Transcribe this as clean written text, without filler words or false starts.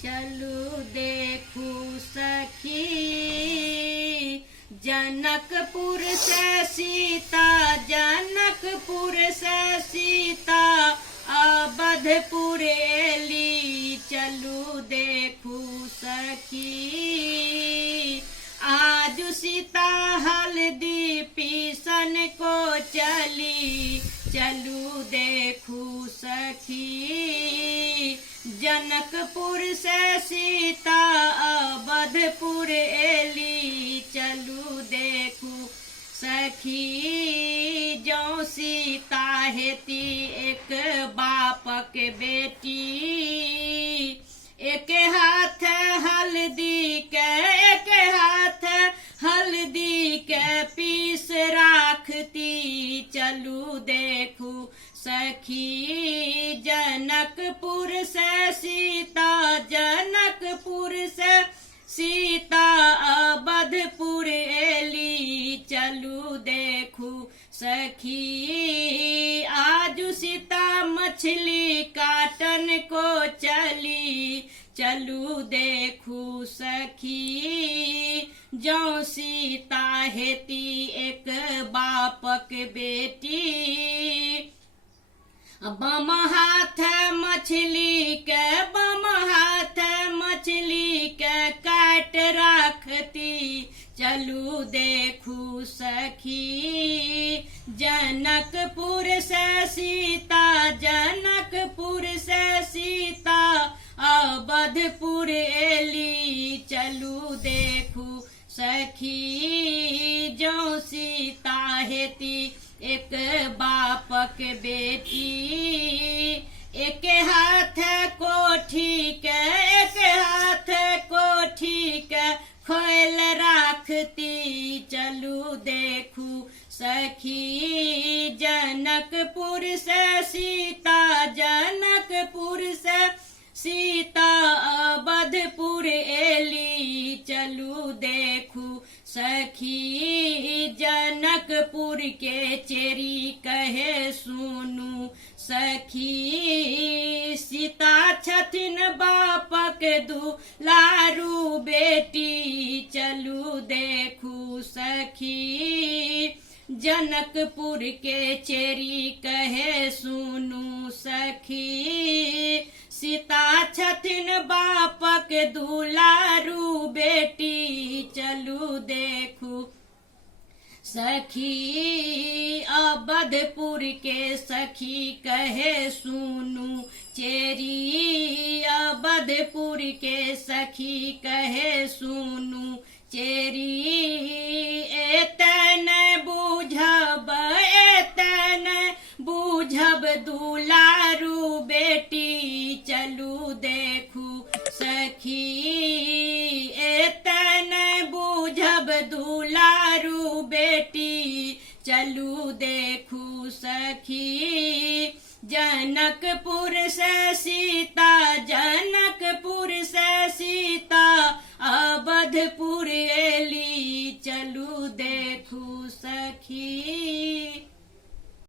चलू देखू सखी जनकपुर से सीता, जनकपुर से सीता अवधपुर एली। चलू देखू सखी आज सीता हल्दी पीसन को चली। चलू देखू सखी जनकपुर से सीता अवधपुर एली। चलू देखू सखी जो सीता हेती एक बाप के बेटी। एक हाथ हल्दी के, एक हाथ हल्दी के पीस राखती। चलू देखू सखी जनकपुर से सीता, जनकपुर से सीता अवधपुर एली। चलू देखू सखी आज सीता मछली काटन को चली। चलू देखू सखी जो सीता हेती एक बाप के बेटी। बम हाथ मछली के, बम हाथ मछली के काट राखती। चलू देखू सखी जनकपुर से सीता, जनकपुर से सीता अवधपुर एली। चलू देखू सखी जो सीता हेती एक बाप के बेटी। एक हाथ कोठी के, एक हाथ कोठी के खोल राखती। चलू देखू सखी जनकपुर से सीता, जनकपुर से सीता अवधपुर एली। चलू देखू सखी जनकपुर के चेरी कहे सुनू सखी। सीता छथिन बापक दुलारू बेटी। चलू देखू सखी जनकपुर के चेरी कहे सुनू सखी। सीता छथिन बापक दुलारू बेटी। चलू देखू सखी अवधपुर के सखी कहे सुनू चेरी। अवधपुर के सखी कहे सुनू चेरी। एतन बूझब, एतन बूझब दुलारू बेटी। चलू देखू सखी एतन बूझब दुलारू बेटी। चलू देखू सखी जनकपुर से सीता,